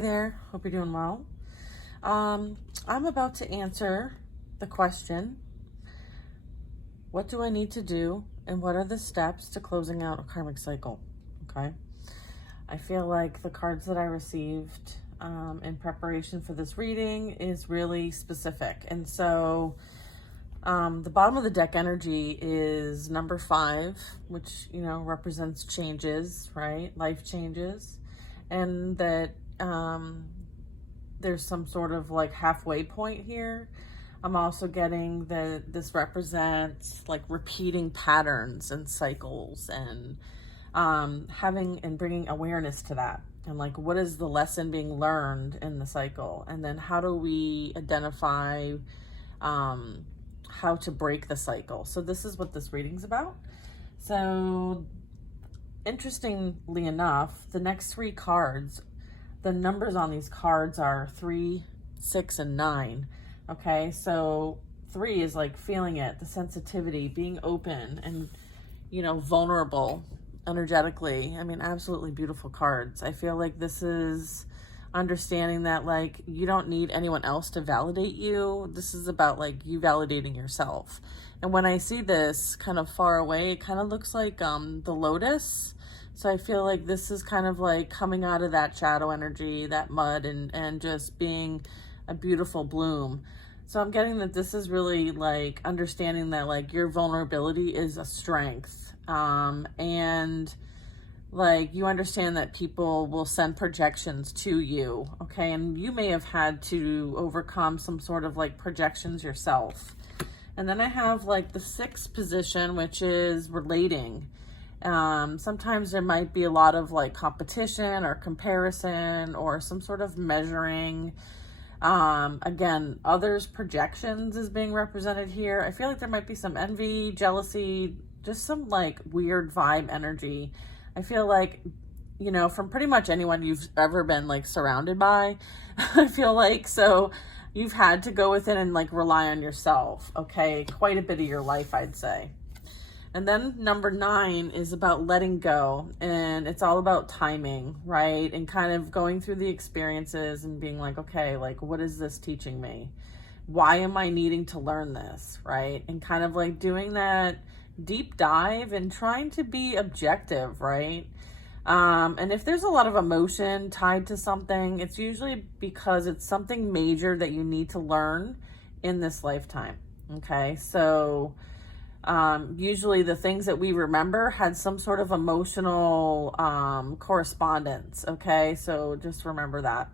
There, hope you're doing well. I'm about to answer the question, what do I need to do and what are the steps to closing out a karmic cycle? Okay. I feel like the cards that I received in preparation for this reading is really specific. And so the bottom of the deck energy is number 5, which, represents changes, right? Life changes. And that there's some sort of like halfway point here. I'm also getting that this represents like repeating patterns and cycles and having and bringing awareness to that. And like, what is the lesson being learned in the cycle? And then how do we identify how to break the cycle? So this is what this reading's about. So interestingly enough, the next 3 cards, the numbers on these cards are 3, 6, and 9. Okay, so 3 is like feeling it, the sensitivity, being open and, vulnerable energetically. I mean, absolutely beautiful cards. I feel like this is understanding that like you don't need anyone else to validate you. This is about like you validating yourself. And when I see this kind of far away, it kind of looks like the lotus. So I feel like this is kind of like coming out of that shadow energy, that mud, and just being a beautiful bloom. So I'm getting that this is really like understanding that like your vulnerability is a strength. And like you understand that people will send projections to you, okay? And you may have had to overcome some sort of like projections yourself. And then I have like the 6th position, which is relating. Sometimes there might be a lot of like competition or comparison or some sort of measuring. Again, others' projections is being represented here. I feel like there might be some envy, jealousy, just some like weird vibe energy. I feel like, from pretty much anyone you've ever been like surrounded by, I feel like, so you've had to go within and like rely on yourself. Okay. Quite a bit of your life, I'd say. And then number 9 is about letting go, and it's all about timing, right? And kind of going through the experiences and being like, okay, like, what is this teaching me? Why am I needing to learn this, right? And kind of like doing that deep dive and trying to be objective, right? And if there's a lot of emotion tied to something, it's usually because it's something major that you need to learn in this lifetime, okay? So usually the things that we remember had some sort of emotional correspondence, okay? So just remember that.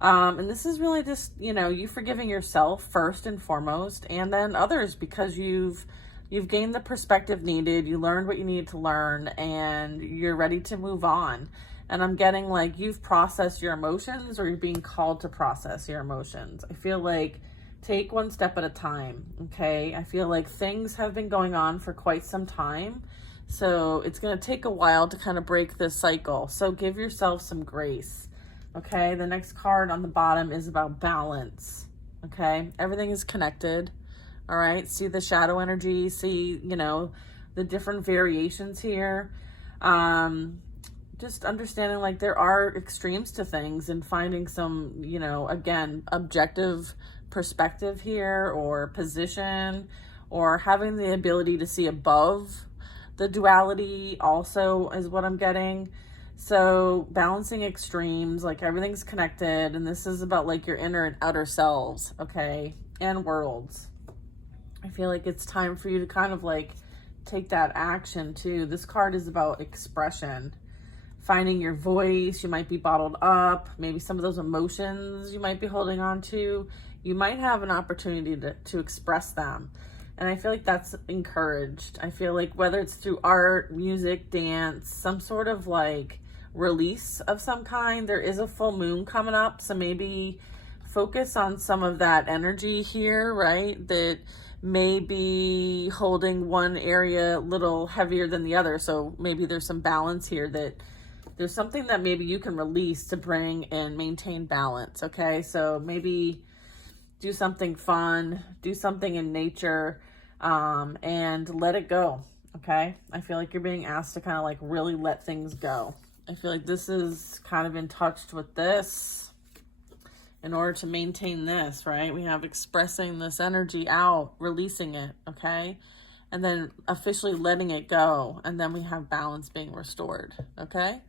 And this is really just, you forgiving yourself first and foremost, and then others, because you've gained the perspective needed, you learned what you needed to learn, and you're ready to move on. And I'm getting like you've processed your emotions, or you're being called to process your emotions. I feel like take one step at a time, okay? I feel like things have been going on for quite some time, so it's going to take a while to kind of break this cycle. So give yourself some grace, okay? The next card on the bottom is about balance, okay? Everything is connected, all right? See the shadow energy, see, the different variations here. Just understanding like there are extremes to things and finding some, again, objective perspective here or position, or having the ability to see above the duality also is what I'm getting. So balancing extremes, like everything's connected, and this is about like your inner and outer selves, okay, and worlds. I feel like it's time for you to kind of like take that action too. This card is about expression, finding your voice. You might be bottled up, maybe some of those emotions you might be holding on to. You might have an opportunity to express them. And I feel like that's encouraged. I feel like whether it's through art, music, dance, some sort of like release of some kind. There is a full moon coming up, so maybe focus on some of that energy here, right? That may be holding one area a little heavier than the other. So maybe there's some balance here, that there's something that maybe you can release to bring and maintain balance, okay? So maybe do something fun, do something in nature, and let it go, okay? I feel like you're being asked to kind of like really let things go. I feel like this is kind of in touch with this. in order to maintain this, right? We have expressing this energy out, releasing it, okay? And then officially letting it go. And then we have balance being restored, okay?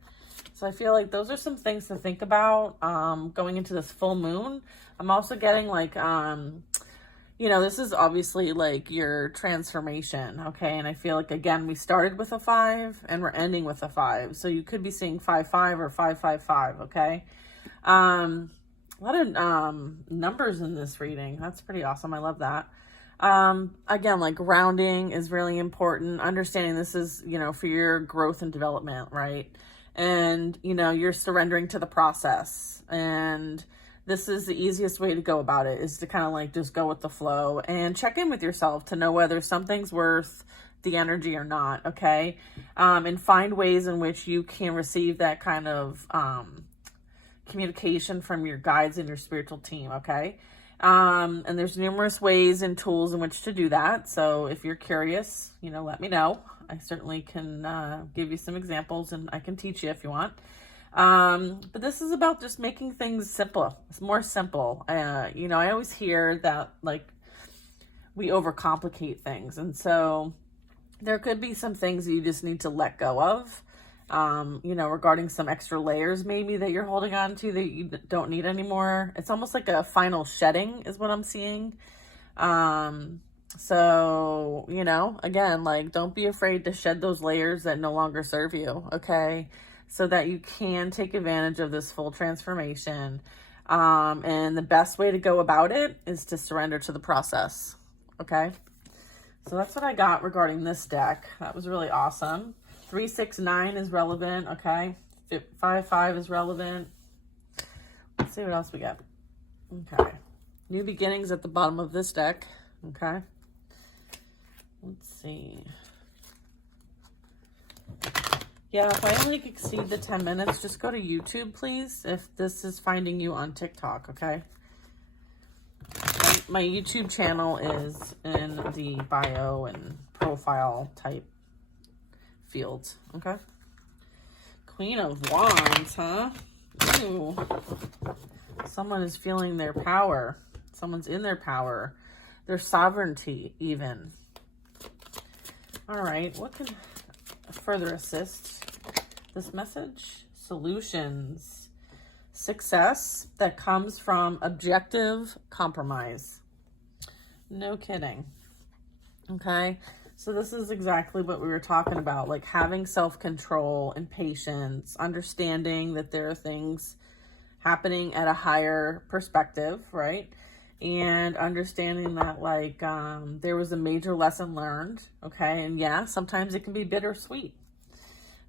So I feel like those are some things to think about going into this full moon. I'm also getting like, you know, this is obviously like your transformation, okay? And I feel like, again, we started with a 5 and we're ending with a 5. So you could be seeing 5-5 or 5-5-5, okay? A lot of numbers in this reading. That's pretty awesome. I love that. Again, like grounding is really important. Understanding this is, you know, for your growth and development, right? And, you know, you're surrendering to the process. And this is the easiest way to go about it, is to kind of like just go with the flow and check in with yourself to know whether something's worth the energy or not, okay? And find ways in which you can receive that kind of communication from your guides and your spiritual team, okay? And there's numerous ways and tools in which to do that. So if you're curious, you know, let me know. I certainly can give you some examples, and I can teach you if you want. But this is about just making things simple. It's more simple. You know, I always hear that like we overcomplicate things. And so there could be some things that you just need to let go of, you know, regarding some extra layers maybe that you're holding on to that you don't need anymore. It's almost like a final shedding is what I'm seeing. So, you know, again, like don't be afraid to shed those layers that no longer serve you, okay? So that you can take advantage of this full transformation. And the best way to go about it is to surrender to the process, okay? So that's what I got regarding this deck. That was really awesome. 3-6-9 is relevant, okay? 5-5 is relevant. Let's see what else we got. Okay. New beginnings at the bottom of this deck, okay? Let's see. Yeah, if I only exceed the 10 minutes, just go to YouTube, please, if this is finding you on TikTok, okay? My YouTube channel is in the bio and profile type fields, okay? Queen of Wands, huh? Ooh. Someone is feeling their power. Someone's in their power. Their sovereignty, even. All right, what can further assist this message? Solutions. Success that comes from objective compromise. No kidding. Okay, so this is exactly what we were talking about, like having self-control and patience, understanding that there are things happening at a higher perspective, right? And understanding that like there was a major lesson learned, okay? And yeah, sometimes it can be bittersweet.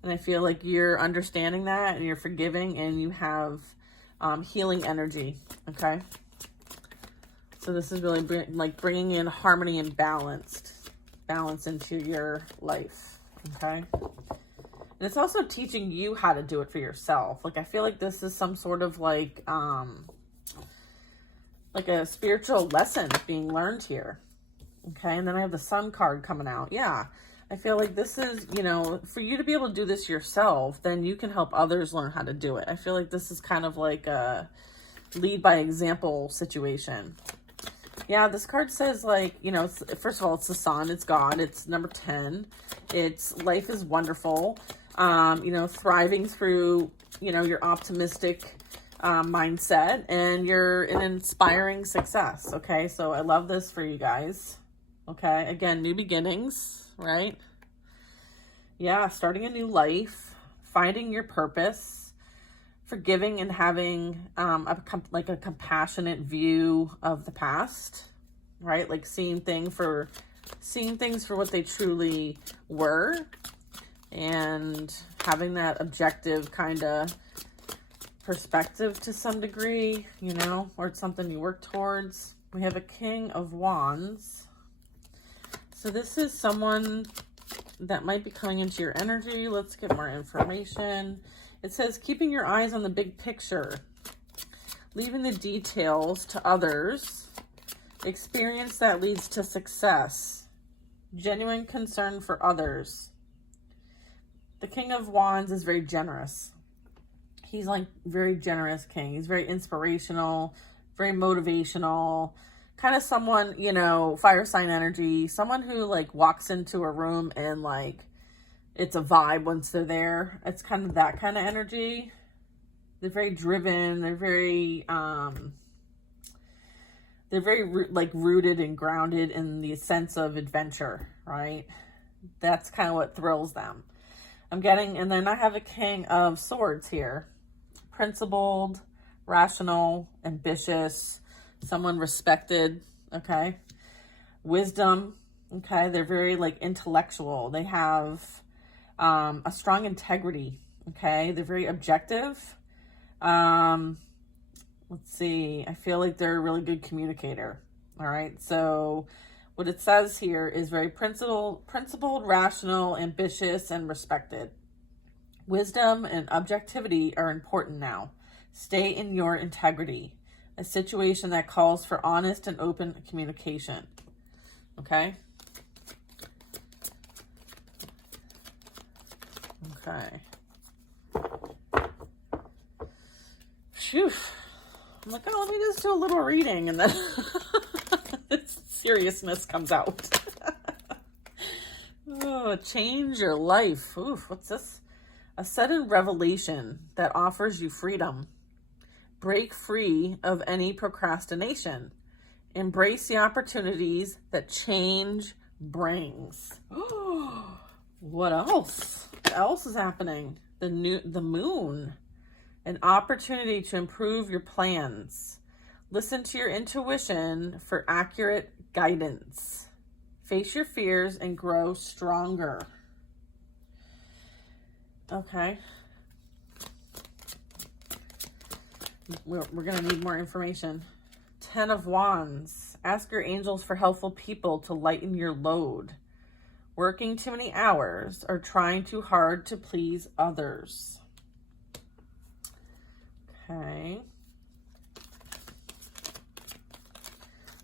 And I feel like you're understanding that and you're forgiving and you have healing energy, okay? So this is really bringing in harmony and balance into your life, okay? And it's also teaching you how to do it for yourself. Like I feel like this is some sort of like a spiritual lesson being learned here. Okay, and then I have the Sun card coming out. Yeah, I feel like this is, you know, for you to be able to do this yourself, then you can help others learn how to do it. I feel like this is kind of like a lead by example situation. Yeah, this card says like, you know, first of all, it's the Sun, it's God, it's number 10. It's life is wonderful. You know, thriving through, you know, your optimistic mindset, and you're an inspiring success. Okay, so I love this for you guys. Okay, again, new beginnings, right? Yeah, starting a new life, finding your purpose, forgiving and having a compassionate view of the past, right? Like seeing things for what they truly were, and having that objective kind of perspective to some degree, you know, or it's something you work towards. We have a King of Wands. So this is someone that might be coming into your energy. Let's get more information. It says keeping your eyes on the big picture, leaving the details to others, experience that leads to success, genuine concern for others. The King of Wands is very generous. He's like very generous king. He's very inspirational, very motivational, kind of someone, you know, fire sign energy, someone who like walks into a room and like it's a vibe once they're there. It's kind of that kind of energy. They're very driven. They're very like rooted and grounded in the sense of adventure, right? That's kind of what thrills them. I'm getting, and then I have a King of Swords here. Principled, rational, ambitious, someone respected, okay? Wisdom, okay? They're very like intellectual. They have a strong integrity, okay? They're very objective. Let's see. I feel like they're a really good communicator. All right. So what it says here is very principled, rational, ambitious, and respected. Wisdom and objectivity are important now. Stay in your integrity. A situation that calls for honest and open communication. Okay. Okay. Phew. I'm like, oh, let me just do a little reading, and then seriousness comes out. Oh, change your life. Oof, what's this? A sudden revelation that offers you freedom. Break free of any procrastination. Embrace the opportunities that change brings. Oh, what else? What else is happening? The moon. An opportunity to improve your plans. Listen to your intuition for accurate guidance. Face your fears and grow stronger. Okay. We're going to need more information. 10 of Wands. Ask your angels for helpful people to lighten your load. Working too many hours or trying too hard to please others. Okay.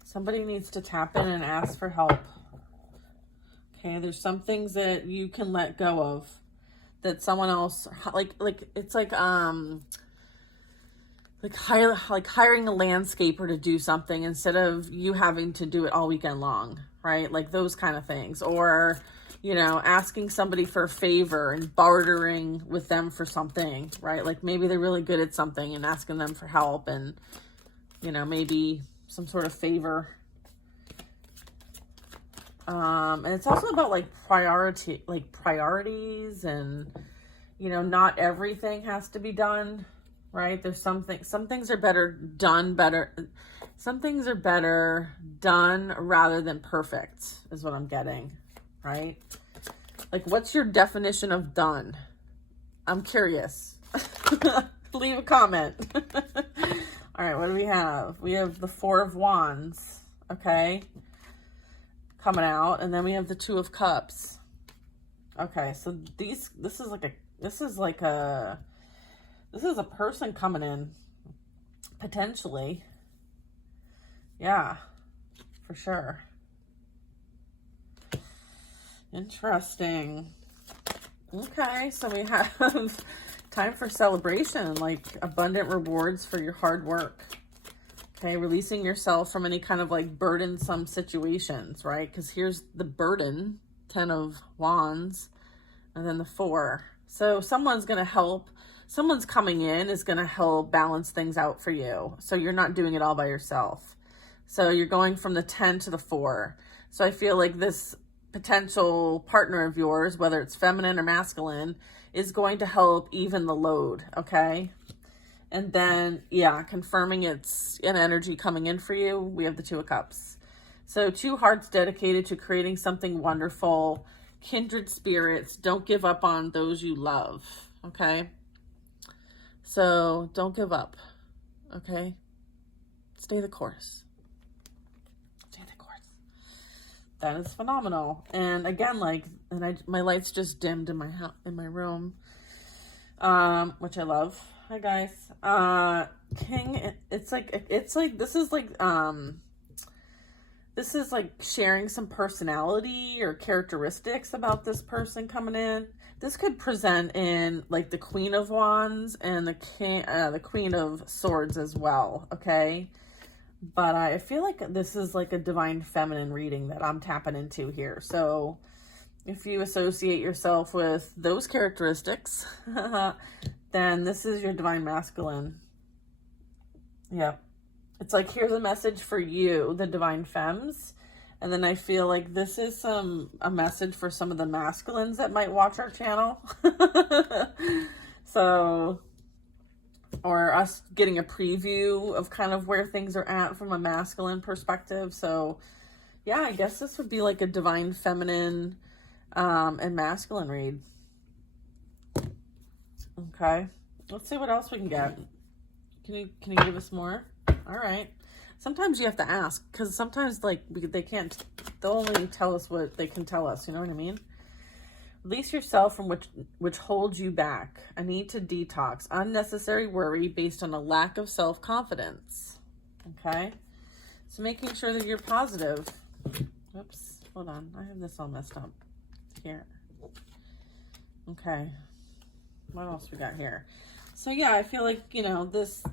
Somebody needs to tap in and ask for help. Okay, there's some things that you can let go of that someone else like it's like hiring a landscaper to do something instead of you having to do it all weekend long, right? Like those kind of things. Or, you know, asking somebody for a favor and bartering with them for something, right? Like maybe they're really good at something and asking them for help and, you know, maybe some sort of favor. And it's also about like priorities and, you know, not everything has to be done, right? There's some things are better done Some things are better done rather than perfect is what I'm getting, right? Like, what's your definition of done? I'm curious. Leave a comment. All right, what do we have? We have the 4 of Wands, okay, coming out, and then we have the 2 of Cups. Okay, so this is a person coming in, potentially. Yeah, for sure. Interesting. Okay, so we have time for celebration, like abundant rewards for your hard work. Okay, releasing yourself from any kind of like burdensome situations, right? Because here's the burden, 10 of Wands, and then the 4. So someone's going to help. Someone's coming in is going to help balance things out for you. So you're not doing it all by yourself. So you're going from the 10 to the 4. So I feel like this potential partner of yours, whether it's feminine or masculine, is going to help even the load, okay? And then, yeah, confirming it's an energy coming in for you, we have the 2 of Cups. So 2 hearts dedicated to creating something wonderful, kindred spirits. Don't give up on those you love, okay? So don't give up, okay? Stay the course. Stay the course. That is phenomenal. And again, like, my lights just dimmed in my room, which I love. Hi guys. King, this is like sharing some personality or characteristics about this person coming in. This could present in like the Queen of Wands and the Queen of Swords as well, okay? but I feel like this is like a divine feminine reading that I'm tapping into here. So if you associate yourself with those characteristics, then this is your divine masculine. Yeah. It's like, here's a message for you, the divine femmes. And then I feel like this is a message for some of the masculines that might watch our channel. So, or us getting a preview of kind of where things are at from a masculine perspective. So yeah, I guess this would be like a divine feminine and masculine read. Okay, let's see what else we can get. Can you give us more? All right. Sometimes you have to ask, because sometimes like they can't, they'll only tell us what they can tell us. You know what I mean? Release yourself from which holds you back. A need to detox. Unnecessary worry based on a lack of self-confidence. Okay? So making sure that you're positive. Oops. Hold on. I have this all messed up. Here. Okay. What else we got here? So yeah, I feel like, you know, this,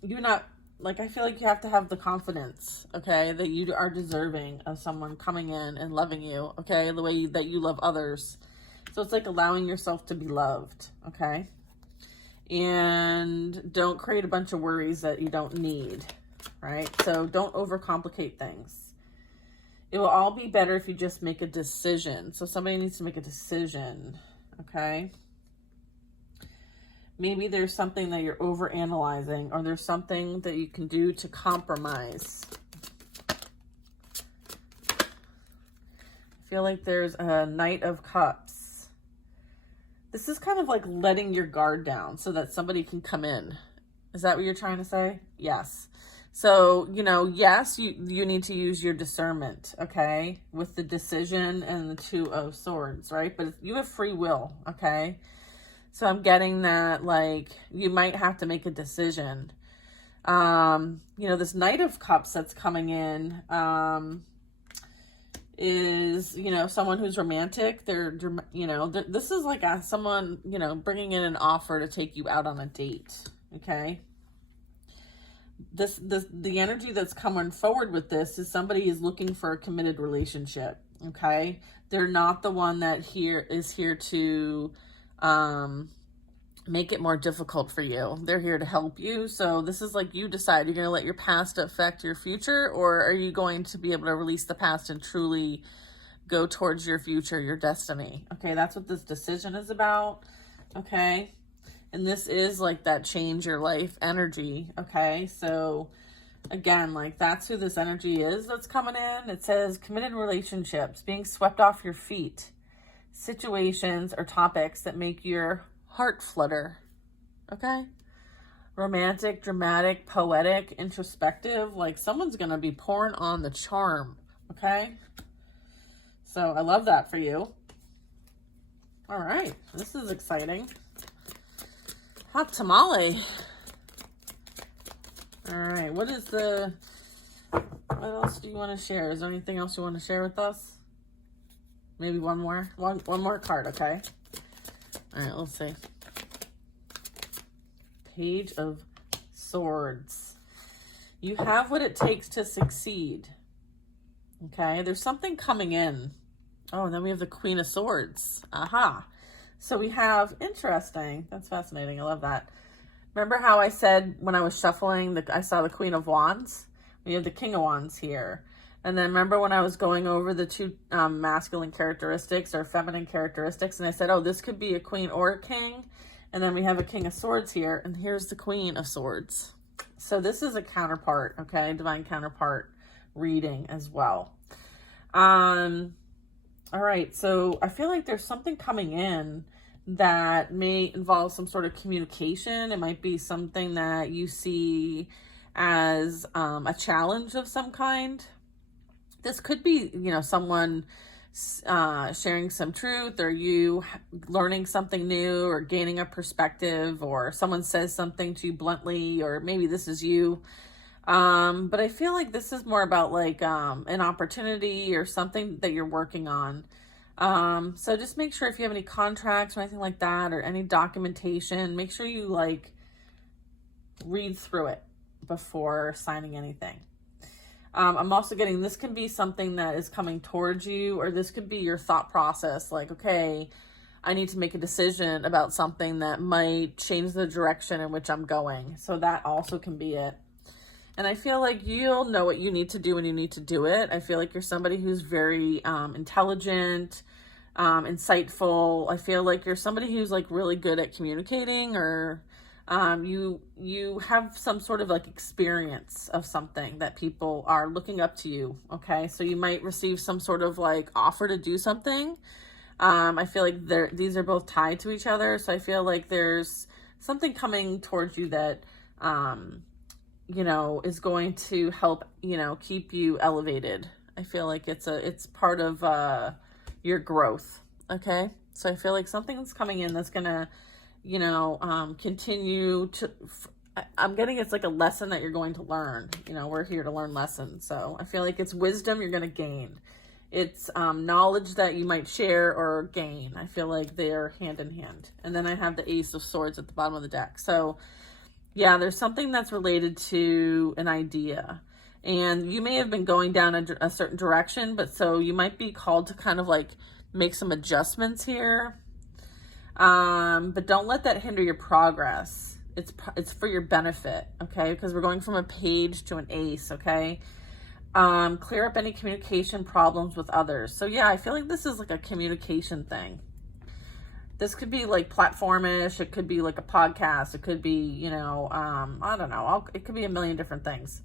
you're not, like, I feel like you have to have the confidence, okay, that you are deserving of someone coming in and loving you, okay, the way that you love others. So it's like allowing yourself to be loved, okay? And don't create a bunch of worries that you don't need, right? So don't overcomplicate things. It will all be better if you just make a decision. So somebody needs to make a decision, okay? Maybe there's something that you're overanalyzing, or there's something that you can do to compromise. I feel like there's a Knight of Cups. This is kind of like letting your guard down so that somebody can come in. Is that what you're trying to say? Yes. So, you know, yes, you need to use your discernment, okay, with the decision and the Two of Swords, right? But you have free will, okay? So I'm getting that, like, you might have to make a decision. You know, this Knight of Cups that's coming in is, you know, someone who's romantic. They're you know, this is like someone, you know, bringing in an offer to take you out on a date, okay? The energy that's coming forward with this is somebody is looking for a committed relationship, okay? They're not the one that is here to make it more difficult for you. They're here to help you. So this is like, you decide, you're going to let your past affect your future, or are you going to be able to release the past and truly go towards your future, your destiny? Okay, that's what this decision is about. Okay, and this is like that change your life energy. Okay, so again, like, that's who this energy is that's coming in. It says committed relationships, being swept off your feet, situations or topics that make your heart flutter. Okay, romantic, dramatic, poetic, introspective. Like, someone's gonna be pouring on the charm. Okay, so I love that for you. All right, this is exciting. Hot tamale. All right, what else do you want to share? Is there anything else you want to share with us? Maybe one more card, okay? All right, let's see. Page of Swords. You have what it takes to succeed. Okay, there's something coming in. Oh, and then we have the Queen of Swords. Aha. So we have, interesting. That's fascinating. I love that. Remember how I said when I was shuffling, I saw the Queen of Wands? We have the King of Wands here. And then remember when I was going over the two masculine characteristics or feminine characteristics, and I said, oh, this could be a queen or a king. And then we have a King of Swords here, and here's the Queen of Swords. So this is a counterpart, okay? Divine counterpart reading as well. All right, so I feel like there's something coming in that may involve some sort of communication. It might be something that you see as a challenge of some kind. This could be, you know, someone sharing some truth, or you learning something new, or gaining a perspective, or someone says something to you bluntly, or maybe this is you. But I feel like this is more about like an opportunity or something that you're working on. So just make sure if you have any contracts or anything like that, or any documentation, make sure you like read through it. before signing anything. I'm also getting, this can be something that is coming towards you, or this could be your thought process. Like, okay, I need to make a decision about something that might change the direction in which I'm going. So that also can be it. And I feel like you'll know what you need to do when you need to do it. I feel like you're somebody who's very intelligent, insightful. I feel like you're somebody who's like really good at communicating, or you have some sort of like experience of something that people are looking up to you. Okay, so you might receive some sort of like offer to do something. I feel like these are both tied to each other. So I feel like there's something coming towards you that you know, is going to help, you know, keep you elevated. I feel like it's part of your growth. Okay, so I feel like something's coming in that's gonna, you know, continue to, I'm getting it's like a lesson that you're going to learn. You know, we're here to learn lessons. So I feel like it's wisdom you're going to gain. It's knowledge that you might share or gain. I feel like they're hand in hand. And then I have the Ace of Swords at the bottom of the deck. So yeah, there's something that's related to an idea. And you may have been going down a certain direction, but so you might be called to kind of like make some adjustments here. But don't let that hinder your progress. It's for your benefit, okay? Because we're going from a page to an ace, okay? Clear up any communication problems with others. So yeah, I feel like this is like a communication thing. This could be like platformish. It could be like a podcast. It could be, you know, I don't know. It could be a million different things,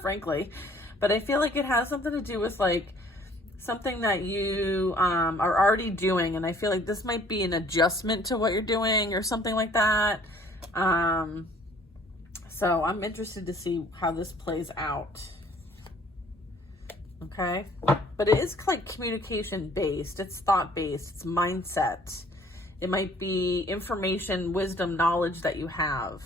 frankly. But I feel like it has something to do with like something that you are already doing. And I feel like this might be an adjustment to what you're doing or something like that. So I'm interested to see how this plays out. Okay. But it is like communication based. It's thought based. It's mindset. It might be information, wisdom, knowledge that you have,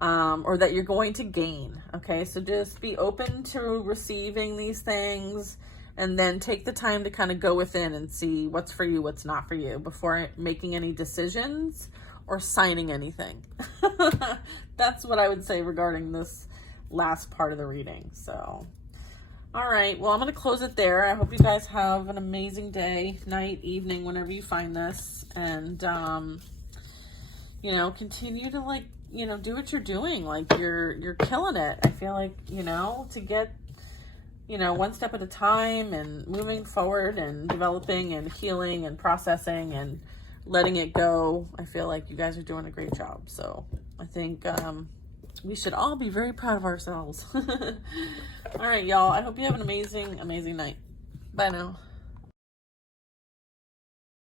or that you're going to gain. Okay, so just be open to receiving these things, and then take the time to kind of go within and see what's for you, what's not for you, before making any decisions or signing anything. That's what I would say regarding this last part of the reading. So, all right, well, I'm going to close it there. I hope you guys have an amazing day, night, evening, whenever you find this. And, you know, continue to like, you know, do what you're doing. Like you're killing it. I feel like, you know, to get, you know, one step at a time and moving forward and developing and healing and processing and letting it go. I feel like you guys are doing a great job. So I think, we should all be very proud of ourselves. All right, y'all. I hope you have an amazing, amazing night. Bye now.